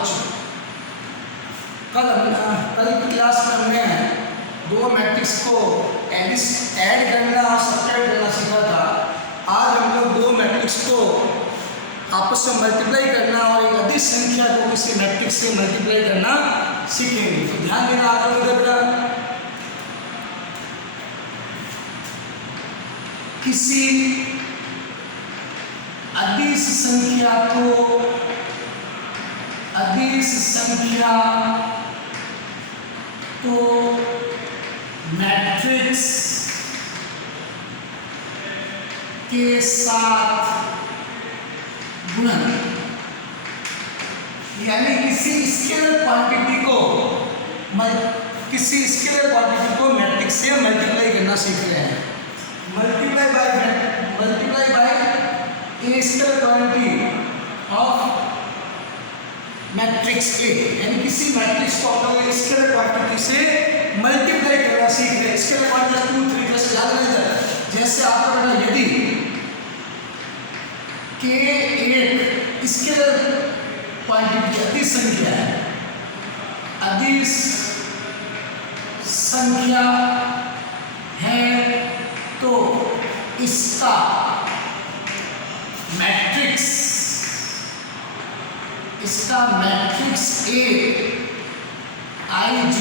बच्चों, कल की क्लास में हमने दो मैट्रिक्स को ऐड करना और सब्ट्रैक्ट करना सीखा था। आज हम लोग दो मैट्रिक्स को आपस में मल्टीप्लाई करना और एक अधिक संख्या को किसी मैट्रिक्स से मल्टीप्लाई करना सीखेंगे। तो ध्यान देना आप लोग इधर, किसी अदिश संख्या को मैट्रिक्स के साथ गुणन, यानी किसी स्केलर क्वांटिटी को मैट्रिक्स से मल्टीप्लाई करना सीख रहे हैं। Multiply by a scalar quantity of matrix A, यानी किसी मैट्रिक्स को हम लोग स्केलर क्वांटिटी से मल्टीप्लाई करना सीख रहे हैं। स्केलर क्वांटिटी 2 3 जैसे याद नहीं है, जैसे आपको पता यदि k एक स्केलर क्वांटिटी अदिश संख्या है तो इसका मैट्रिक्स ए i j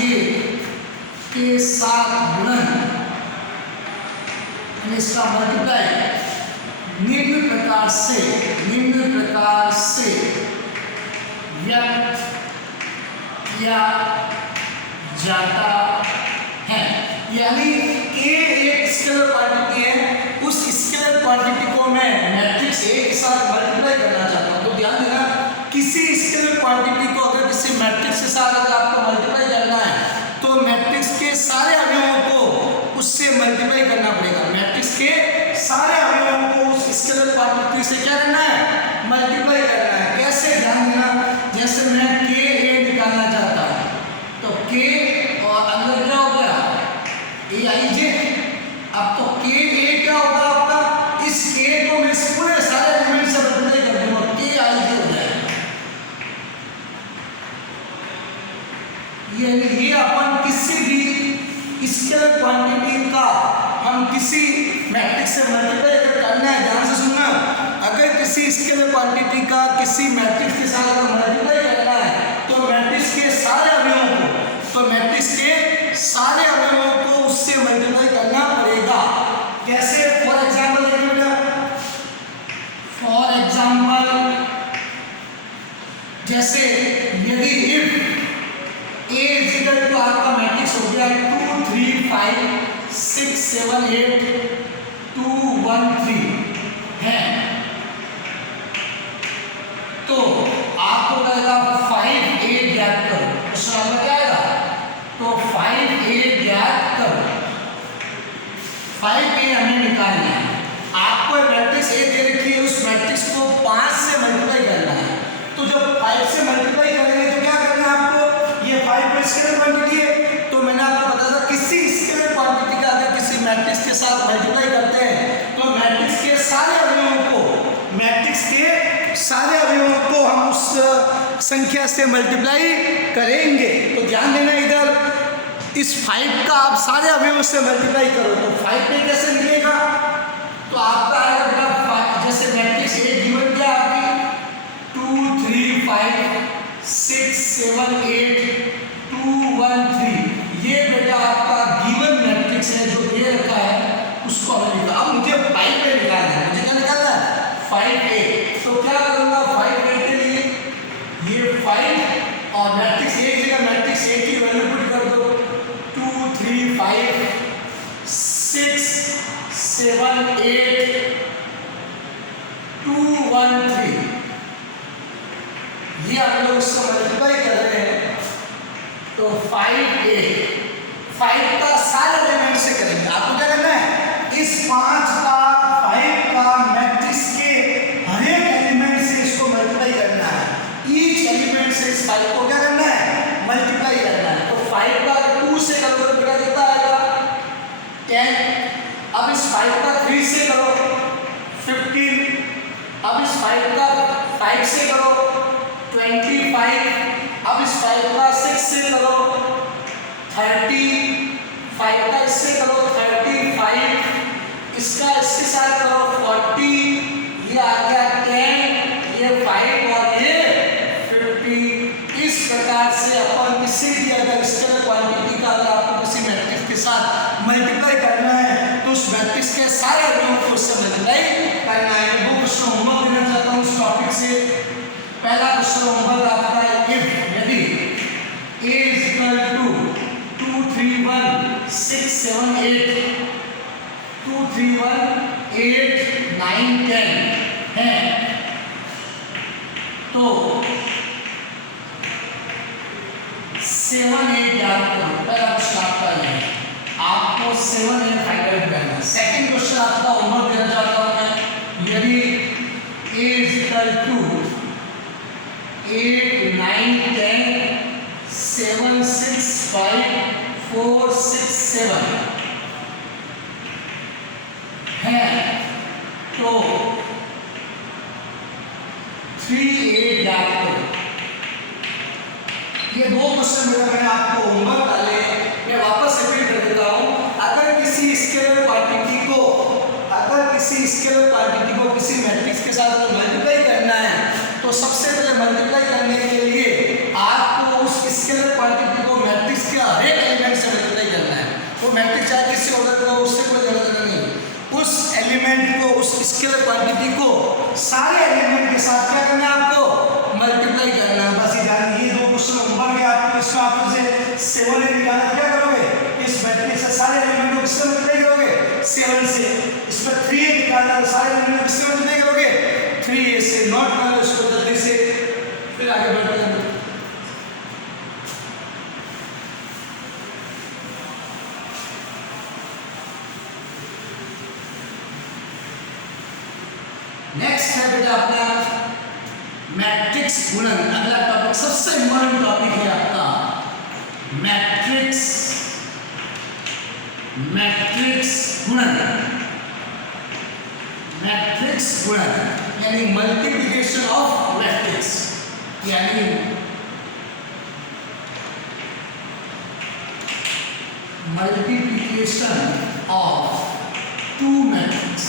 के साथ गुणन, इसका मल्टीप्लाई निम्न प्रकार से व्यक्त किया जाता है। यानी a एक स्केलर क्वांटिटी है, उस स्केलर क्वांटिटी को मैं मैट्रिक्स a के साथ मल्टीप्लाई करना चाहता हूं। तो ध्यान देना, किसी स्केलर क्वांटिटी को अगर किसी मैट्रिक्स के साथ अगर आपको मल्टीप्लाई करना है तो मैट्रिक्स के सारे अवयवों को उससे मल्टीप्लाई करना पड़ेगा। मैट्रिक्स के सारे अवयवों को उस स्केलर क्वांटिटी से क्या करना है, मल्टीप्लाई करना है। कैसे, ध्यान देना, जैसे मैं k a निकालना चाहता हूं तो k और अंदर क्या हो गया a i j। अब तो k a क्या होगा आपका, इस k को मैं इस पूरे सारे एलिमेंट से मल्टीप्लाई कर दूंगा, k i j हो जाएगा। ये अपन किसी भी स्केलर क्वांटिटी का हम किसी मैट्रिक्स से मल्टीप्लाई करना है। ध्यान से सुनना, अगर किसी स्केलर क्वांटिटी का किसी मैट्रिक्स के साथ अगर मल्टीप्लाई करना है तो मैट्रिक्स के सारे अवयवों को उससे मल्टीप्लाई करना पड़ेगा। कैसे, फॉर एग्जाम्पल देखिए बेटा, जैसे यदि इफ A इक्वल टू आपका मैट्रिक्स हो गया 2 3 5 6 7 8 2 1 3 है, तो आपको कहेगा 5A ज्ञात करो। उसका मतलब क्या आएगा, तो 5A ज्ञात करो, 5A हमें निकालना है। आपको मैट्रिक्स A दे रखी है, उस मैट्रिक्स को 5 से मल्टीप्लाई करना है। तो जब 5 से मल्टीप्लाई करेंगे तो क्या करना है आपको, ये 5 स्केलर क्वांटिटी है, तो मैंने आपको बताया था किसी स्केलर क्वांटिटी का अगर किसी मैट्रिक्स के साथ मल्टीप्लाई करते हैं तो मैट्रिक्स के सारे अवयवों को हम उस संख्या से मल्टीप्लाई करेंगे। तो ध्यान देना, इधर इस 5 का आप सारे अवयवों से मल्टीप्लाई करो तो 5 पे कैसे निकलेगा, तो आपका आएगा जैसे मैट्रिक्स A गिवन क्या आपकी 2 3 5 6 7 8 2 1 3, ये बेटा आपका गिवन मैट्रिक्स है जो दे रखा है, उसको हमें निकालना। अब मुझे 5 पे निकालना है, मुझे क्या निकालना है 5A। तो क्या करूंगा, 5A के लिए ये 5 और मैट्रिक्स A की जगह मैट्रिक्स A की वैल्यू पुट कर दो 2 3 5 6 7 8 2 1 3, ये आप लोग उसको मल्टीप्लाई कर रहे हैं तो 5A 5 का सारे एलिमेंट से करेंगे। आपको क्या करना है, इस 5 का मैट्रिक्स के हर एक एलिमेंट से इसको मल्टीप्लाई करना है। ईच एलिमेंट से इस 5 को क्या करना है, मल्टीप्लाई करना है। तो 5 का 2 से करो तो क्या देता आएगा 10। अब इस 5 का 3 से करो 15। अब इस 5 का 5 से करो 25, अब इस 5 का 6 से करो 30, 5 का इससे करो 35, इसका इसके साथ करो 40, ये आ गया 10, ये 5 और ये 50। इस प्रकार से अपन किसी भी अगर स्केलर क्वांटिटी का अगर आपको किसी मैट्रिक्स के साथ मल्टीप्लाई करना है तो उस मैट्रिक्स के सारे अवयवों को उससे मल्टीप्लाई करना है। वो क्वेश्चन होमवर्क देना चाहता हूँ इस टॉपिक से। पहला क्वेश्चन होमवर्क आपका है, इफ यदि a is equal to 2 3 1 6 7 8 2 3 1 8 9 10 है तो 7 8 याद करो। पहला क्वेश्चन आपका है, आपको 7 8 फाइंड आउट करना है। सेकंड क्वेश्चन आपका होमवर्क देना चाहता हूं मैं, यदि a is equal to 8 9 10 7 6 5 4 6 7 है तो 3 8 याद करो। ये दो क्वेश्चन मैंने आपको होमवर्क डाले, मैं वापस रिपीट कर देता हूं। अगर किसी स्केलर क्वांटिटी को किसी मैट्रिक्स के साथ मल्टीप्लाई करना है तो सबसे पहले मल्टीप्लाई करने के लिए आपको उस स्केलर क्वांटिटी को मैट्रिक्स के हर एक एलिमेंट से मल्टीप्लाई करना है। वो मैट्रिक्स चाहे किससे ऑर्डर करो उससे कोई लेना देना नहीं। उस एलिमेंट को, उस स्केलर क्वांटिटी को सारे एलिमेंट के साथ क्या करना है, आपको मल्टीप्लाई करना है। बस ये दो क्वेश्चन होमवर्क है आपको। इसमें आप से 7 निकालना, क्या करोगे, इस मैट्रिक्स से सारे एलिमेंट को किससे मल्टीप्लाई करोगे, 7 से। इसमें 3 निकालना, सारे एलिमेंट को किससे मल्टीप्लाई करोगे, 3 से। नोट कर लो इसको जल्दी से, फिर आगे बढ़ते हैं। नेक्स्ट है बेटा अपना मैट्रिक्स गुणन। अगला टॉपिक सबसे इंपॉर्टेंट टॉपिक है आपका मैट्रिक्स गुणन। मैट्रिक्स गुणन यानी मल्टीप्लिकेशन ऑफ मैट्रिक्स, यानी मल्टीप्लिकेशन ऑफ 2 मैट्रिक्स,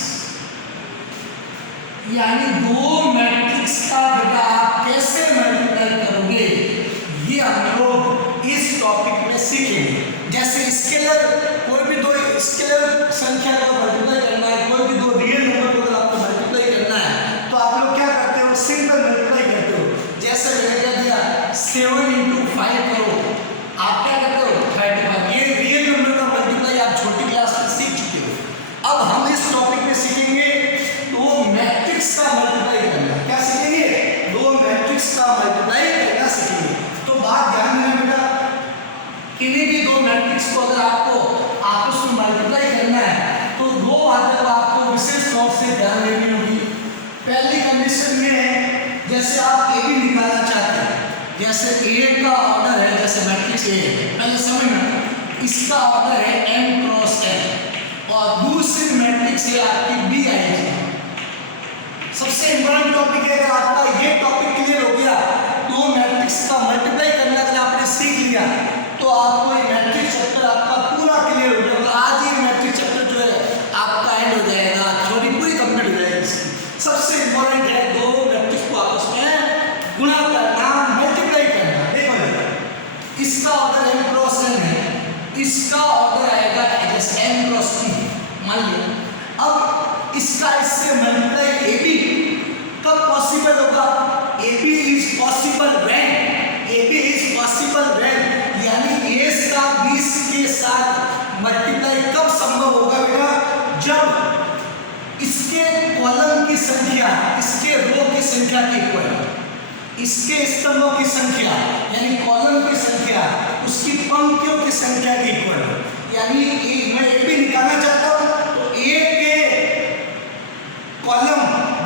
यानी 2 मैट्रिक्स का बेटा आप कैसे मल्टीप्लाई करोगे, ये हम लोग इस टॉपिक में सीखेंगे। जैसे स्केलर, कोई भी 2 स्केलर संख्या को मल्टीप्लाई करना है, कोई भी 2 रियल नंबर को अगर आपको मल्टीप्लाई करना है तो आप लोग क्या करते हो, सिंपल मल्टीप्लाई करते हो। जैसे मैंने क्या दिया, 7 × 5 करो, आप क्या करते हो 35। ये रियल नंबर का मल्टीप्लाई आप छोटी क्लास में सीख चुके हो। अब हम इस टॉपिक में सीखेंगे मैट्रिक्स का मल्टीप्लाई करना। क्या सीखेंगे, 2 मैट्रिक्स का मल्टीप्लाई करना सीखेंगे। तो बात ध्यान देना बेटा, किन्हीं भी 2 मैट्रिक्स को अगर आपको आपस में मल्टीप्लाई करना है तो 2 बातों का आपको विशेष तौर से ध्यान देनी होगी। पहली कंडीशन ये है, जैसे आप ए बी निकालना चाहते हैं, जैसे ए का ऑर्डर है, जैसे मैट्रिक्स ए है, पहले समझना इसका ऑर्डर है m × n और दूसरी मैट्रिक्स है आपकी बी आएगी। सबसे इंपॉर्टेंट टॉपिक है, अगर आपका ये टॉपिक क्लियर हो गया, 2 मैट्रिक्स का मल्टीप्लाई करना अगर आपने सीख लिया तो आपको ये मैट्रिक्स चैप्टर आपका पूरा क्लियर हो जाएगा। आज ही मैट्रिक्स चैप्टर जो है आपका एंड हो जाएगा, थ्योरी पूरी कंप्लीट हो जाएगी। सबसे इंपॉर्टेंट है 2 मैट्रिक्स को आपस में गुणा करना, मल्टीप्लाई करना। देखो इसका ऑर्डर m × n है, इसका ऑर्डर आएगा जैसे m × p मान लिया। अब इसका इससे मल्टीप्लाई AB कब पॉसिबल होगा, AB इज पॉसिबल व्हेन, यानी A का 20 के साथ मल्टीप्लाई कब संभव होगा बेटा, जब इसके कॉलम की संख्या इसके रो की संख्या के इक्वल, इसके स्तंभों की संख्या यानी कॉलम की संख्या उसकी पंक्तियों की संख्या के इक्वल। यानी मैं AB निकालना चाहता हूं तो A के कॉलम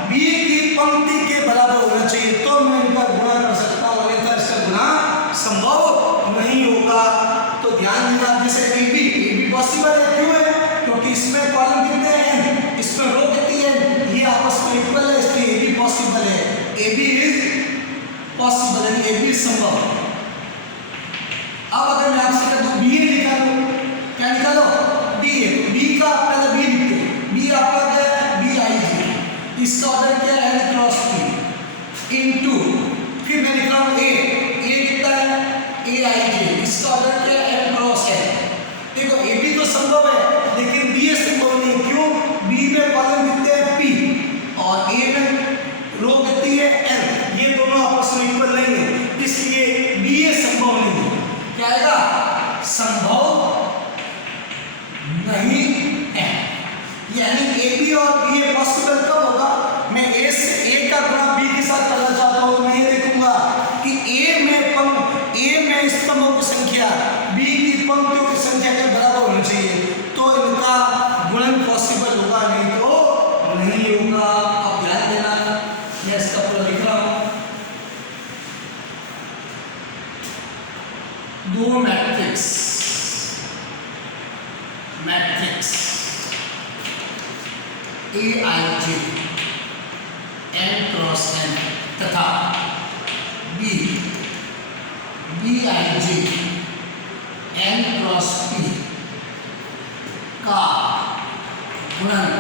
B की पंक्ति के बराबर होना चाहिए, तो मैं इनका गुणा कर सकता हूं, अन्यथा इसका गुणा संभव नहीं होगा। तो ध्यान देना, जैसे AB पॉसिबल है, क्यों है, क्योंकि इसमें कॉलम कितने हैं, इसमें रो कितनी है, ये आपस में इक्वल है, इसलिए AB पॉसिबल है। AB इज पॉसिबल है, ए बी संभव है। अब अगर मैं आपसे कह दूं बी ए निकालो, क्या निकालो? बी ए। तो बी का पहले बी लिखते हैं, बी आपका क्या है? बी आई जी। इसका ऑर्डर क्या है? एन क्रॉस पी इनटू, फिर मैं लिख रहा हूं ए कितना है? ए आई जी। इसका ऑर्डर क्या है? एन क्रॉस है। देखो ए बी तो संभव है लेकिन बी ए संभव नहीं। क्यों? बी में कॉलम कितने हैं? पी, और ए में रो कितनी है? एन। ये दोनों आपस में इक्वल नहीं है, इसलिए बी ए संभव नहीं है। क्या आएगा? संभव नहीं है। यानी ए बी और बी ए पॉसिबल कब होगा? मैं ए से ए का गुणा बी के साथ करना चाहता हूं, मैं ये देखूंगा कि ए में स्तंभों की संख्या बी की पंक्तियों की संख्या के बराबर होनी चाहिए, तो इनका गुणन पॉसिबल होगा, नहीं तो नहीं होगा। अब ध्यान देना, मैं इसका पूरा लिख रहा हूं। दो matrix A i j n cross n तथा B i j n cross p का गुणन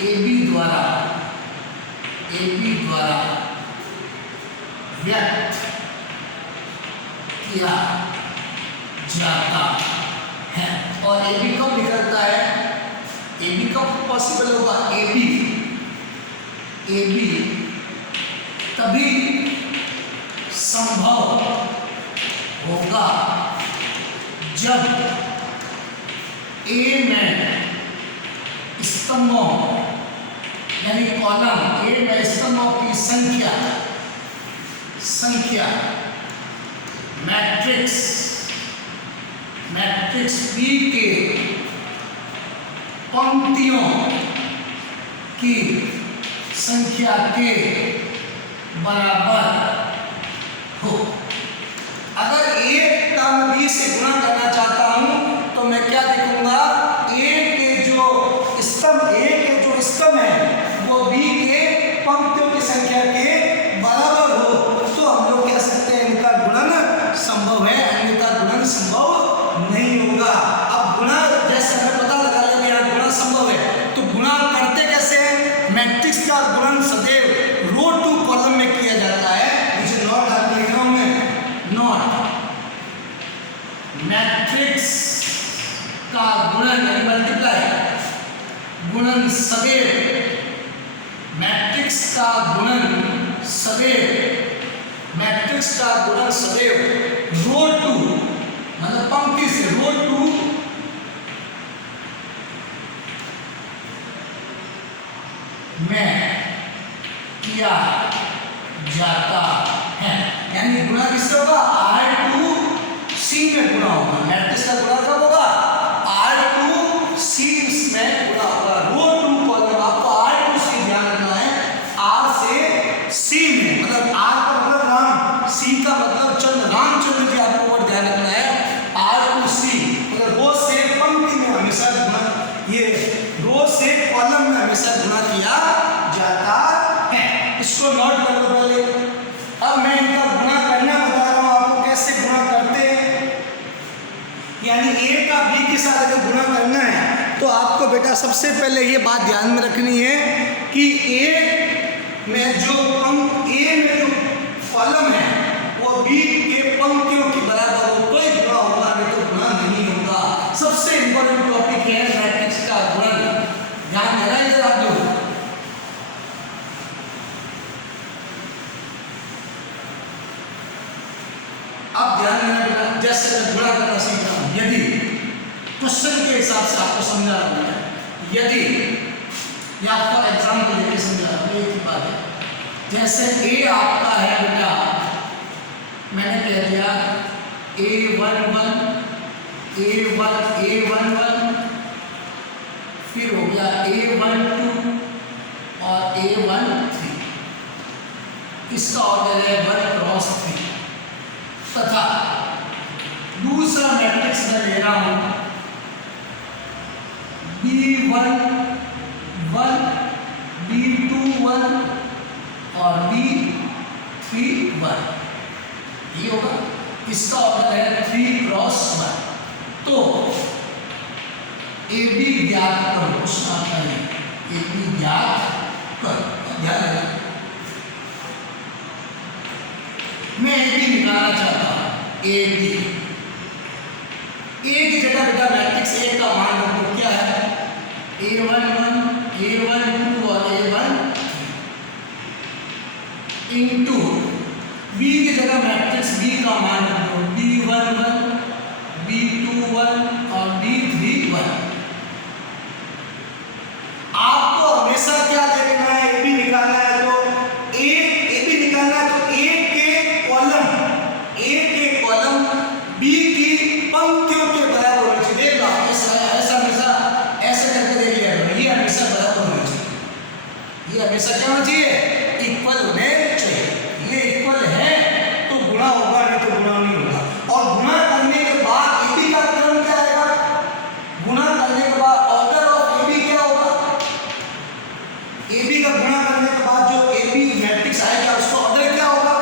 ए बी द्वारा व्यक्त किया जाता है। और ए बी कब निकलता है? ए बी कब पॉसिबल होगा? ए बी तभी संभव होगा जब ए में स्तंभों यानी कॉलम ए में स्तंभों की संख्या मैट्रिक्स बी के पंक्तियों की संख्या के बराबर हो। अगर ए का मैं बी से गुणा करना चाहता हूं तो मैं क्या देखूंगा? ए के जो स्तंभ है वो बी के पंक्तियों की संख्या के बराबर हो, तो हम लोग कह सकते हैं इनका गुणन संभव है, अन्यथा गुणन संभव नहीं होगा। अब गुणा जैसे हमें पता लगा लिया कि यहाँ गुणा संभव है, तो गुणा करते कैसे हैं? मैट्रिक्स का गुणन सदैव रो टू कॉलम में किया जाता है। मुझे नोट डाल लिख रहा हूं मैं, नोट मैट्रिक्स का गुणन यानी मल्टीप्लाई, गुणन सदैव मैट्रिक्स का गुणन सदैव रो टू मतलब पंक्ति से रो टू में किया जाता है। यानी गुणा किससे होगा? आर टू सी में गुणा होगा। मैट्रिक्स का गुणा कब होगा? आर टू सी में गुणा होगा। रो टू कॉलम आपको आर टू सी ध्यान रखना है। आर से सी में मतलब आर का मतलब राम, सी का मतलब चंद्र, रामचंद्र जी आपको और ध्यान रखना है। आर टू सी मतलब रो से पंक्ति में हमेशा गुणा, ये रो से कॉलम में हमेशा गुणा किया जाता है। इसको नोट कर लो पहले। अब मैं इनका गुणा करना बता रहा हूं आपको, कैसे गुणा करते हैं। यानी ए का बी के साथ अगर गुणा करना है तो आपको बेटा सबसे पहले ये बात ध्यान में रखनी है कि ए में जो कॉलम है वो बी के पंक्तियों की बराबर हो तो ही गुणा होगा, नहीं तो गुणा नहीं होगा। सबसे इंपॉर्टेंट टॉपिक है मैट्रिक्स का गुणन, ध्यान देना इधर आप लोग। अब ध्यान देना बेटा, जैसे मैं गुणा करना सीख रहा हूं, यदि क्वेश्चन के हिसाब से आपको समझा रहा हूं, यदि ये आपका एग्जाम्पल लेके समझा रहा हूं, एक ही बात है। जैसे ए आपका है बेटा, मैंने कह दिया A11 फिर हो गया A12 और A13, इसका ऑर्डर है 1 क्रॉस 3 तथा दूसरा मैट्रिक्स मैं ले रहा हूं B11 B21 और B3 1 ये होगा। इसका ऑर्डर है 3 क्रॉस 1। तो AB ज्ञात करो, प्रश्न आता है AB ज्ञात करो। ध्यान रखना, मैं AB निकालना चाहता हूं। AB A की जगह बेटा मैट्रिक्स A का मान रखो, क्या है A11 A12 और A13 इंटू B की जगह मैट्रिक्स B का मान रखो B11 B21 और B31। आपको हमेशा क्या देखना है, AB निकालना है तो AB निकालना है तो A के कॉलम B की पंक्तियों के बराबर होना चाहिए। देख लो ऐसा हमेशा ऐसे करके देख लिया, ये हमेशा बराबर होना चाहिए, ये हमेशा क्या होना चाहिए, इक्वल होने चाहिए। ये इक्वल है तो गुणा होगा, नहीं तो गुणा नहीं होगा। और गुणा करने के बाद AB का क्रम क्या आएगा, गुणा करने के बाद ऑर्डर ऑफ AB क्या होगा, AB का गुणा करने के बाद जो AB मैट्रिक्स आएगा उसका ऑर्डर क्या होगा,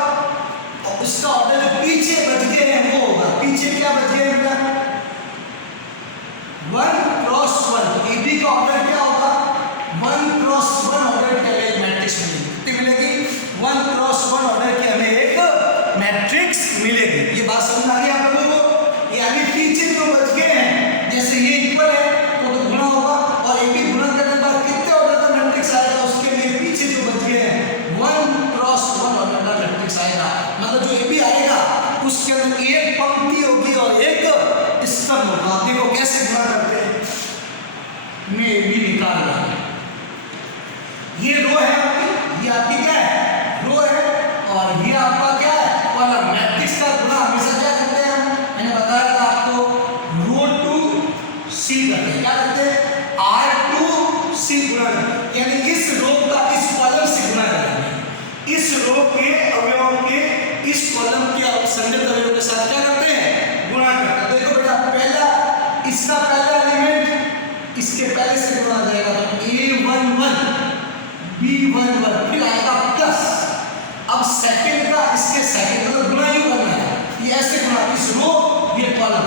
और उसका ऑर्डर जो पीछे बच गए हैं वो होगा। पीछे क्या बच गए हैं, 1 क्रॉस 1। तो AB का ऑर्डर क्या होगा, 1 क्रॉस 1 ऑर्डर के लिए एक मैट्रिक्स मिलेगी। कितनी मिलेगी, 1 क्रॉस 1 ऑर्डर की हमें एक मैट्रिक्स मिलेगी। ये बात समझ आ गई आप लोगों को, यानी पीछे जो बच गए हैं, जैसे ये इक्वल है तो गुणा होगा, और AB गुणा करने के बाद कितने ऑर्डर का मैट्रिक्स आएगा, उसके लिए पीछे जो बच गए हैं 1 क्रॉस 1 ऑर्डर का मैट्रिक्स आएगा। मतलब जो AB आएगा उसके अंदर एक पंक्ति होगी और एक स्तंभ होगा। देखो कैसे गुणा करते हैं, मैं AB निकाल रहा हूं, ये रो है आपकी, ये आपकी क्या है, रो है, और ये आपका क्या है, कॉलम। मैट्रिक्स का गुणा हमेशा क्या करते हैं, मैंने बताया था आपको, रो टू सी करते हैं। क्या करते हैं, R टू C गुणा करते हैं, यानी इस रो का इस कॉलम से गुणा करेंगे, इस रो के अवयवों के इस कॉलम के संगत अवयवों के साथ क्या करते हैं, गुणा करते हैं। देखो बेटा पहला, इसका पहला एलिमेंट इसके पहले से गुणा जाएगा, तो A11 B11 फिर आएगा प्लस। अब सेकंड का इसके सेकंड मतलब गुणा ही करना है, ये ऐसे गुणा, इस रो ये कॉलम,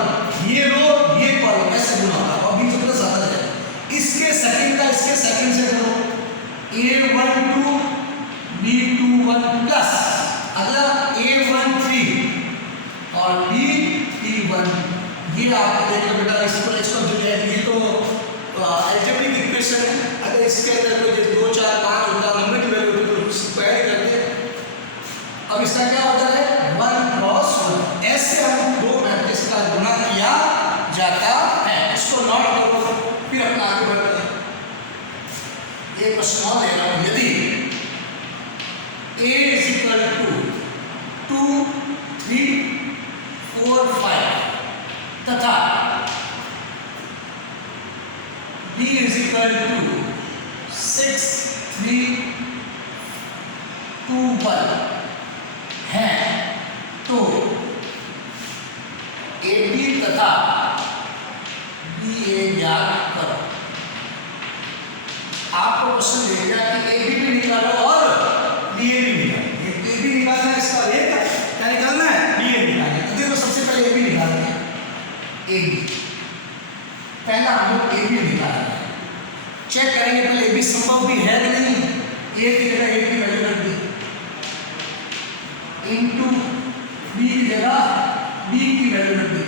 ये रो ये कॉलम, ऐसे गुणा होगा और बीच में प्लस आता है। इसके सेकंड का इसके सेकंड से करो, A12 B21 प्लस अगला A13 और B31। ये आपको देखना बेटा, इसको जो है ये तो अलजेब्रिक इक्वेशन है। अगर इसके अंदर कोई 2 4 5 होता नंबर की वैल्यू होती तो उसको ऐड करते। अब इसका क्या होता है, 1 क्रॉस 1। ऐसे हम दो मैट्रिक्स का गुणा किया जाता है। इसको नोट करो, फिर अपना आगे बढ़ते हैं। ये प्रश्न और ले रहा हूं, यदि A is equal to 2 3 4 5 तथा B is equal to 6 3 2 1 है, तो AB तथा BA ज्ञात करो। आपको प्रश्न देगा कि AB भी निकालो और BA भी निकालो। ये AB निकालना है, इसका एक क्या निकालना है, BA निकालना है। तो देखो सबसे पहले AB निकालते हैं। AB पहला हम लोग AB निकालना है, चेक करेंगे पहले AB संभव भी है कि नहीं। A की जगह A की वैल्यू रख दी, इंटू B की जगह B की वैल्यू रख दी।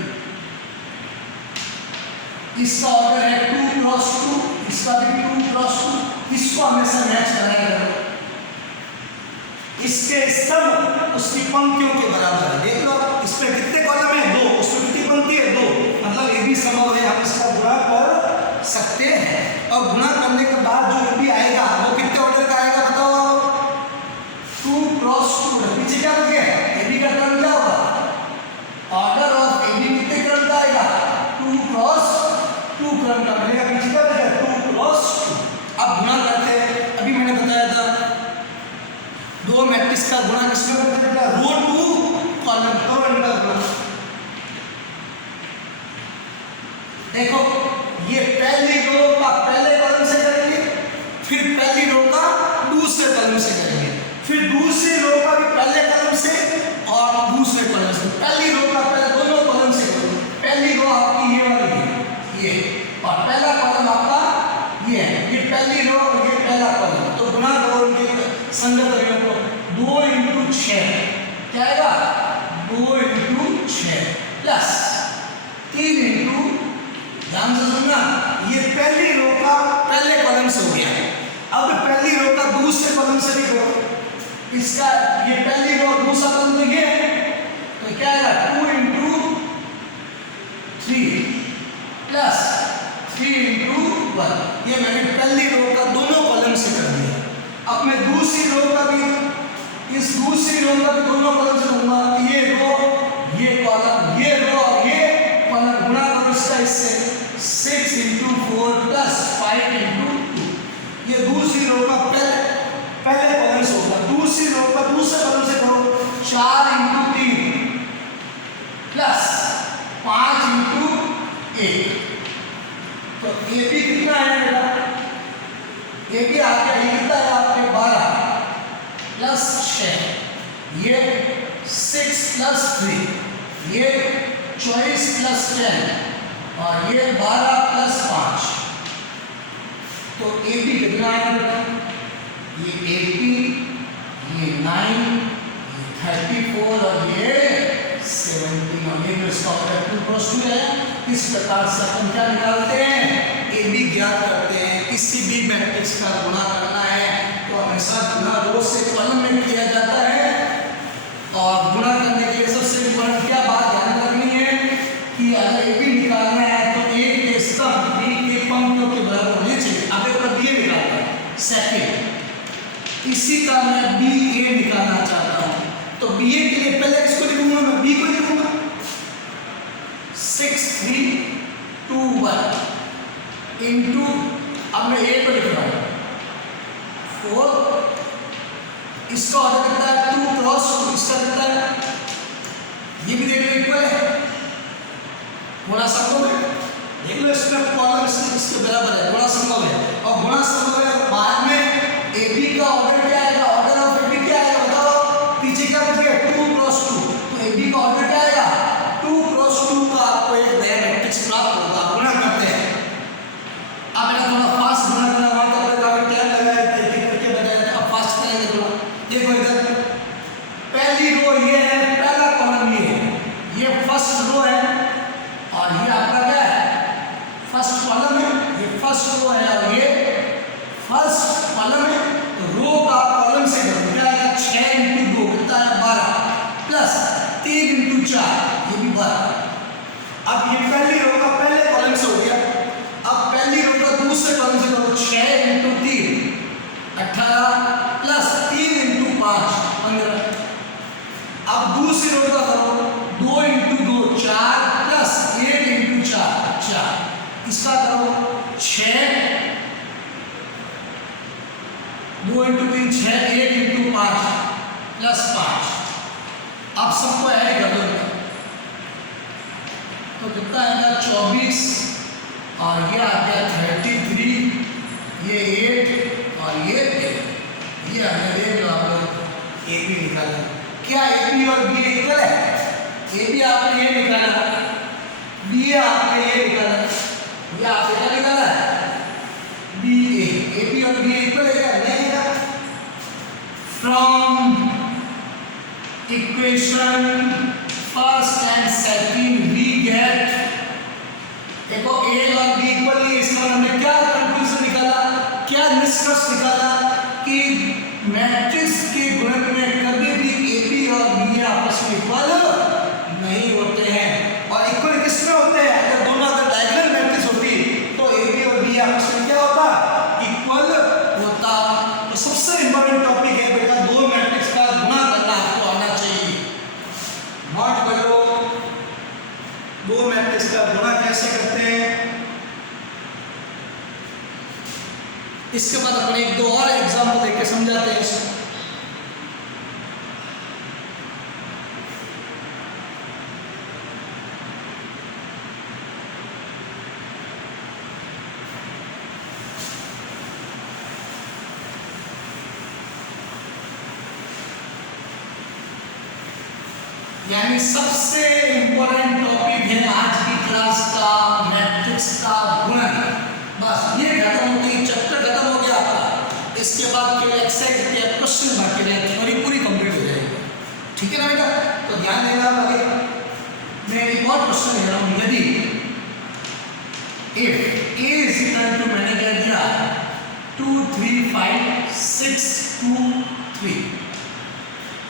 इसका ऑर्डर है 2 क्रॉस 2, इसका भी 2 क्रॉस 2। इसको हमेशा मैच कराया करो, इसके स्तंभ उसकी पंक्तियों के बराबर है। देख लो इसमें कितने कॉलम है, 2, उसमें कितनी पंक्ति है, 2, मतलब AB संभव है, हम इसका गुणा कर सकते हैं। और गुणा करने के बाद जो AB आएगा वो कितने ऑर्डर का आएगा बताओ आप, 2 क्रॉस 2। पीछे क्या बच गया, AB का क्रम क्या होगा, ऑर्डर ऑफ AB कितने क्रम का आएगा, 2 क्रॉस 2 क्रम का मिलेगा। पीछे क्या बच गया, 2 क्रॉस 2। अब गुणा करते हैं, अभी मैंने बताया था दो मैट्रिक्स का गुणा किसमें करते हैं, रो टू कॉलम, करो इनका गुणा। देखो ये पहली रो का पहले कॉलम से करेंगे, फिर पहली रो का दूसरे कॉलम से करेंगे। फिर दूसरी रो का भी पहले कॉलम से और दूसरे कॉलम से, पहली रो का पहले दोनों कॉलम से करो। पहली रो आपकी ये वाली है, ये, और पहला कॉलम आपका ये है, ये पहली रो और ये पहला कॉलम। तो गुना करो उनके संगत अवयवों को, 2 × 6 क्या आएगा, 2 × 6 प्लस 3 × ध्यान से सुनना, ये पहली रो का पहले कॉलम से हो गया। अब पहली रो का दूसरे कॉलम से भी करो, इसका ये पहली रो दूसरा कॉलम तो ये है, तो क्या आएगा 2 × 3 प्लस 3 × 1। ये मैंने पहली रो का दोनों कॉलम से कर दिया। अब मैं दूसरी रो का भी, इस दूसरी रो का भी दोनों कॉलम से करूंगा। ये रो, ये कॉलम, ये रो और ये कॉलम गुणा करो इसका इससे, 6 × 4 प्लस 5 × 2। ये दूसरी रो का पहले कॉलम से होगा। दूसरी रो का दूसरे कॉलम से करो, 4 × 3 प्लस 5 × 1। तो ये भी कितना है बेटा, ये भी आपका कितना है आपके 12 प्लस 6, ये 6 प्लस 3, ये 24 प्लस 10 और ये 12 प्लस 5। तो ए बी कितना है बेटा, ये 18, ये 9, ये 34 और ये 17 और ये इसका ऑर्डर 2 क्रॉस 2 है। इस प्रकार से अपन क्या निकालते हैं, ए बी ज्ञात करते हैं। किसी भी मैट्रिक्स का गुणा करना है तो हमेशा गुणा रो से कॉलम में किया जाता है। और गुणा करने के लिए सबसे इम्पोर्टेंट क्या बात ध्यान रखनी है कि अगर ए बी निकालना है तो ए के स्तंभ बी के पंक्तियों के बराबर होने चाहिए। अब एक बार बी निकालता है सेकंड, इसी का मैं बी ए निकालना चाहता हूँ, तो बी ए के लिए पहले इसको लिखूंगा, मैं बी को लिखूंगा 6 3 2 1 इंटू, अब मैं ए को लिख रहा हूँ 4, इसका ऑर्डर कितना है 2 क्रॉस 2, इसका कितना है, ये भी देख लो इक्वल है, गुणा संभव है, देख लो इसमें कॉलम इसके बराबर है, गुणा संभव है। और गुणा संभव है बाद में ए बी का ऑर्डर क्या आएगा, ऑर्डर ऑफ ए बी क्या आएगा बताओ, पीछे क्या बच गया 2 क्रॉस 2, तो ए बी का ऑर्डर क्या आएगा 2 क्रॉस 2 का आपको एक नया मैट्रिक्स प्राप्त होगा। गुणा करते हैं, अब मैं थोड़ा फास्ट गुणा करना वहां तक काफी टाइम लगाया करके बताया, अब फास्ट करेंगे थोड़ा। देखो इधर पहली रो ये है, पहला कॉलम ये है, ये फर्स्ट रो है और ये आपका क्या है फर्स्ट कॉलम है, ये फर्स्ट रो है और ये फर्स्ट कॉलम है। तो रो का कॉलम से क्या आएगा 6 × 2 कितना है 12 प्लस 3 × 4 ये भी 12। अब ये पहली रो का पहले कॉलम से हो गया। अब पहली रो का दूसरे कॉलम से करो, 6 × 3 18 प्लस 3 × 5 15। अब दूसरी रो का करो, 2 × 2 4 प्लस 1 × 4 4, इसका करो 6, 2 × 3 6, 1 × 5 प्लस 5। अब सबको ऐड कर दो तो कितना आएगा 24 और ये आ गया 33, ये 8 और ये 8। ये हमने देख लो आप लोग ए बी निकाला। क्या ए बी और बी इक्वल है, ए बी आपने ये निकाला, बी आपने ये निकाला, ये आपने क्या निकाला बी ए बी और बी इक्वल है क्या, नहीं है। From equation first and second we get, देखो ए और बी इक्वल है, इसका हमने क्या कंक्लूजन निकाला, क्या निष्कर्ष निकाला कि मैट्रिक्स के गुणन में कभी भी ए बी और बी आपस में इक्वल नहीं होते हैं। और इक्वल किसमें होते हैं, अगर दोनों अगर डायगोनल मैट्रिक्स होती तो ए बी और बी आपस में क्या होता इक्वल होता। तो सबसे इंपॉर्टेंट टॉपिक है बेटा, दो मैट्रिक्स का गुणा करना आपको आना चाहिए। नोट करो दो मैट्रिक्स का गुणा कैसे करते हैं। इसके बाद अपने एक दो और एग्जाम्पल देके समझाते हैं इसको। यानी सबसे इंपॉर्टेंट टॉपिक है आज की क्लास का मैट्रिक्स का गुणन। बस ये खत्म हो गई, चैप्टर खत्म हो गया आपका। इसके बाद केवल एक्सरसाइज के क्वेश्चन बाकी रहे, थ्योरी पूरी कंप्लीट हो जाएगी। ठीक है ना बेटा? तो ध्यान देना। आगे मैं एक और क्वेश्चन ले रहा हूँ। यदि if a is equal to, मैंने कह दिया 2 3 5 6 2 3,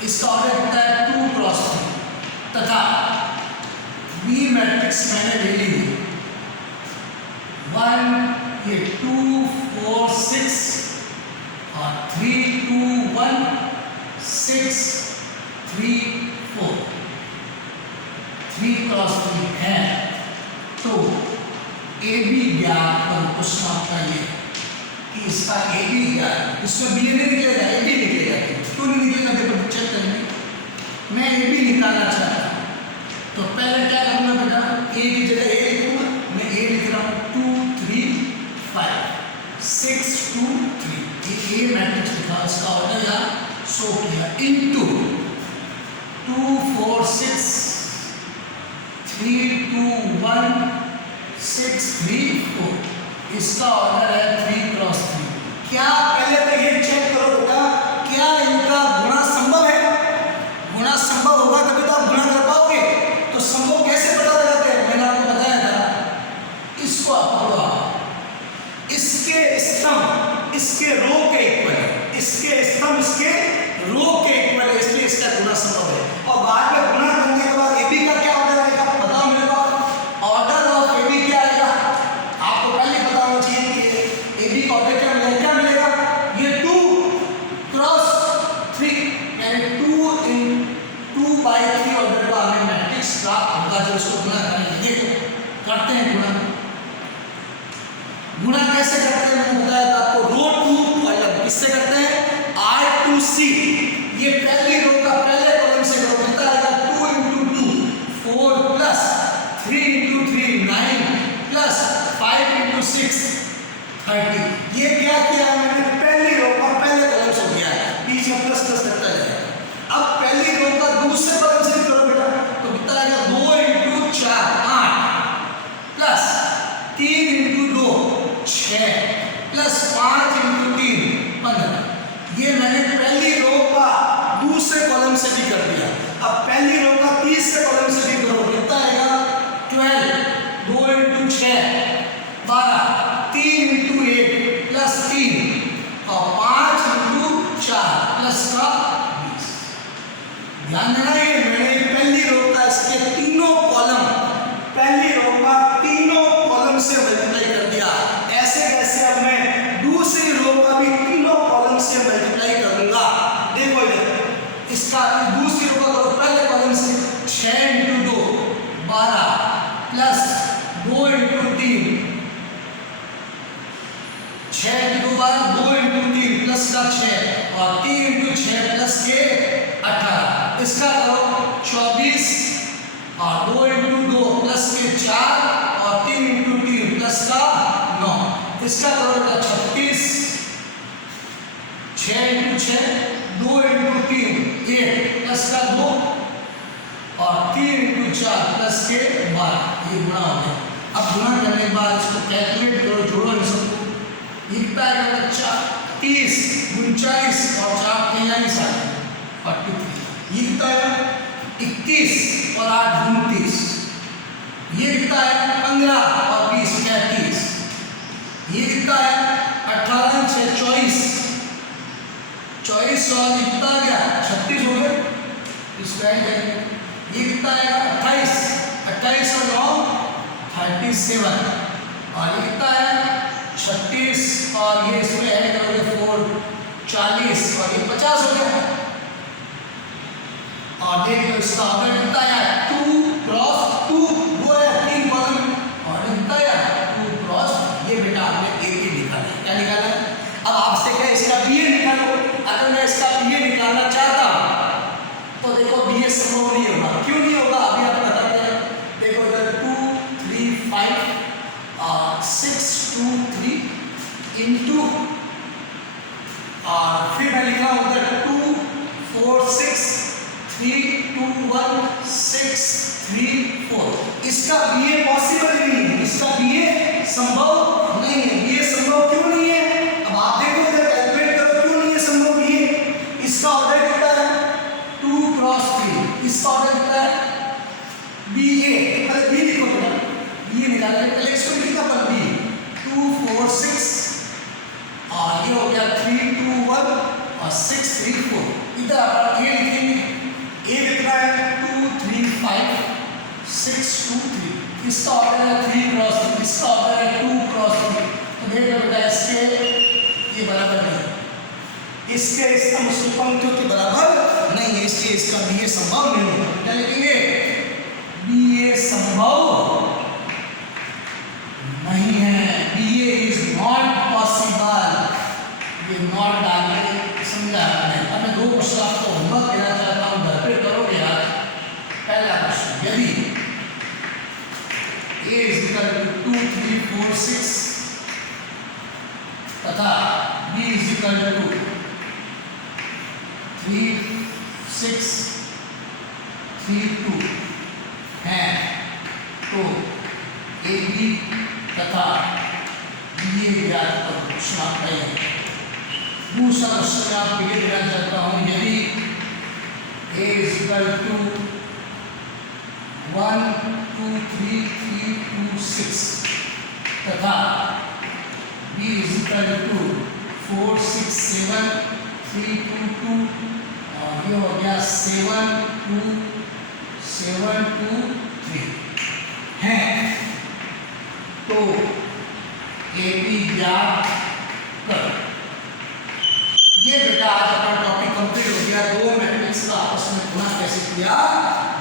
इसका ऑर्डर होता है 2 क्रॉस 3 तथा B मैट्रिक्स मैंने ले ली 1 ये 2 4 6 और 3 2 1 6 3 4 3 क्रॉस 3 है, तो ए बी ज्ञात पर प्रश्न आपका ये कि इसका ए बी ज्ञात, इसमें बी नहीं निकलेगा, ए बी निकलेगा। क्यों नहीं निकलेगा? देखो चेक करेंगे। मैं ए बी निकालना चाहता हूँ, तो पहले क्या करूँगा बेटा, ए की जगह ए लिखूँगा। मैं ए लिख रहा हूँ 2 3 5 6 2 3, ये ए मैट्रिक्स लिखा, इसका ऑर्डर यहाँ शो किया, इनटू 2 4 6 3 2 1 6 3 4, इसका ऑर्डर है 3 क्रॉस 3। क्या पहले तो ये चेक करो बेटा, क्या इनका गुणा संभव है? गुणा संभव होगा तभी तो आप गुणा कर पाओगे। तो संभव कैसे पता लगाते हैं? मैंने आपको बताया था, इसको आप पकड़ो, इसके स्तंभ इसके रो के इक्वल है, इसके स्तंभ इसके रो के इक्वल है, इसलिए इसका गुणा संभव है। और बाद में गुणा करने के बाद ए बी का क्या ऑर्डर आएगा बताओ मेरे को? ऑर्डर ऑफ ए बी क्या आएगा? आपको पहले पता होना चाहिए कि ए बी का ऑर्डर क्या मिलेगा? क्या मिलेगा? ये 2 क्रॉस 3 यानी 2 by 3 ऑर्डर का हमें मैट्रिक्स प्राप्त होगा, जो इसको गुणा करेंगे। देखो करते हैं गुणा। गुणा कैसे करते हैं मैंने बताया था आपको, रो टू कॉलम किससे करते हैं? R2C, ये पहली रो का पहले कॉलम से करो, कितना आएगा 2 × 2 4 प्लस 3 × 3 9 प्लस 5 × 6 30। ये क्या किया मैंने? पहली रो का पहले कॉलम से हो गया है, बीच में प्लस प्लस करता जाएगा। अब पहली रो का दूसरे कॉलम से करो बेटा, तो कितना आएगा 2 × 4 8 प्लस 3 × 2 6 प्लस 5 × 3 15। ये मैंने पहली रो का दूसरे कॉलम से भी कर दिया। अब पहली रो का तीसरे कॉलम से भी करो, कितना आएगा 12 2 × 6 12 3 × 1 प्लस 3 और 5 × 4 प्लस का 20। ध्यान देना, ये मैंने पहली रो का इसके तीनों कॉलम, पहली रो का तीनों कॉलम से मल्टीप्लाई कर दिया। ऐसे कैसे अब मैं दूसरी रो का भी तीनों कॉलम से मल्टीप्लाई करूंगा। देखो इधर इसका दूसरी रो का करो, पहले कॉलम से 6 × 2 12 प्लस 2 × 3 6 × 2 12 2 × 3 प्लस का 6 और 3 × 6 प्लस के 18। इसका करो 24 और 2 × 2 प्लस के 4 और 3 × 3 प्लस का 9। इसका करो 36 6 × 6 2 × 3 8 प्लस का 2 और 3 × 4 प्लस के 12। ये गुणा हो गया। अब गुणा करने के बाद इसको कैलकुलेट करो, जोड़ो इन सबको, कितना आएगा बच्चा 30 39 और 4 43 43। ये कितना है 21 और 8 29। ये कितना है 15 और 20 33। ये कितना है 18 6 24 24 और कितना आ गया 36 हो गए। इसको ऐड करेंगे, ये कितना आएगा 28 28 और 9 37 और ये कितना है 36 और ये इसमें ऐड करोगे 4 40 और ये 50 हो गया। और देख लो इसका ऑर्डर कितना है 2 क्रॉस 2, वो है 3 कॉलम, ऑर्डर कितना है 2 क्रॉस। ये बेटा आपने ए बी निकाला, क्या निकाला? अब आपसे क्या इसका बी ए निकालो। अगर मैं इसका बी ए निकालना चाहता हूं तो देखो बी ए संभव नहीं होगा। क्यों नहीं होगा अभी आप बताते हैं। देखो इधर 2 3 5 6 2 3 इंटू और फिर मैं लिख रहा हूं उधर 2 4 6 3 2 1 6 3 4। इसका BA पॉसिबल नहीं है, इसका BA संभव नहीं है। BA संभव क्यों नहीं है? अब आप देखो इधर कैलकुलेट करो क्यों नहीं है संभव BA। इसका ऑर्डर कितना है 2 क्रॉस 3, इसका ऑर्डर कितना है BA। पहले B लिखो बेटा, BA निकालेंगे, पहले इसको लिखा पर B 2 4 6 और ये हो गया 3 2 1 और 6 3 4। इधर आप A लिखेंगे, A कितना है 2 3 5 6 2 3। इसका ऑर्डर है 3 क्रॉस 3, इसका ऑर्डर है 2 क्रॉस 3। तो देखो बेटा इसके ये बराबर नहीं, इसके पंक्तियों के बराबर नहीं है, इसलिए इसका BA संभव नहीं होगा। क्या लिखेंगे BA संभव नहीं है, BA इज नॉट पॉसिबल। ये नॉट डालने समझा आपने। अब मैं दो क्वेश्चन आपको होमवर्क देना चाहता हूँ, घर पे करोगे यार। पहला क्वेश्चन, यदि A is equal to 2 3 4 6 तथा B is equal to 3 6 3 2 है, तो AB तथा BA ज्ञात करो। प्रश्न आपका है। दूसरा क्वेश्चन मैं आपको ये देना चाहता हूँ, यदि A is equal to 1 2 3 3 2 6 तथा B is equal to 4 6 7 3 2 2 और ये हो गया 7 2 7 2 3 है, तो AB ज्ञात करो। ये बेटा आज अपना टॉपिक कंप्लीट हो गया। दो मैट्रिक्स का आपस में गुणा कैसे किया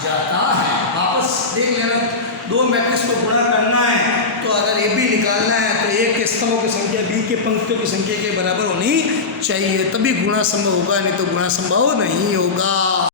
जाता है, वापस देख लेना। दो मैट्रिक्स को गुणा करना है तो अगर AB निकालना है तो A के स्तंभों की संख्या B के पंक्तियों की संख्या के बराबर होनी चाहिए, तभी गुणा संभव होगा, नहीं तो गुणा संभव नहीं होगा।